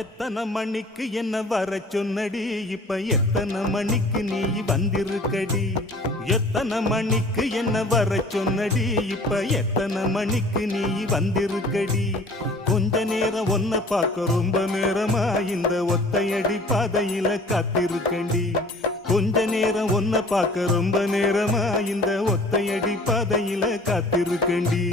எத்தனை மணிக்கு என்ன வர சொன்னடி, இப்ப எத்தனை மணிக்கு நீ வந்திருக்கடி? எத்தனை மணிக்கு என்ன வர சொன்னடி, இப்ப எத்தனை மணிக்கு நீ வந்திருக்கடி? கொஞ்ச நேரம் ஒன்ன பார்க்க ரொம்ப நேரமா இந்த ஒத்தையடி பாதையில காத்திருக்கண்டி. கொஞ்ச நேரம் ஒன்ன பார்க்க ரொம்ப நேரமா இந்த ஒத்தையடி பாதையில காத்திருக்கண்டி.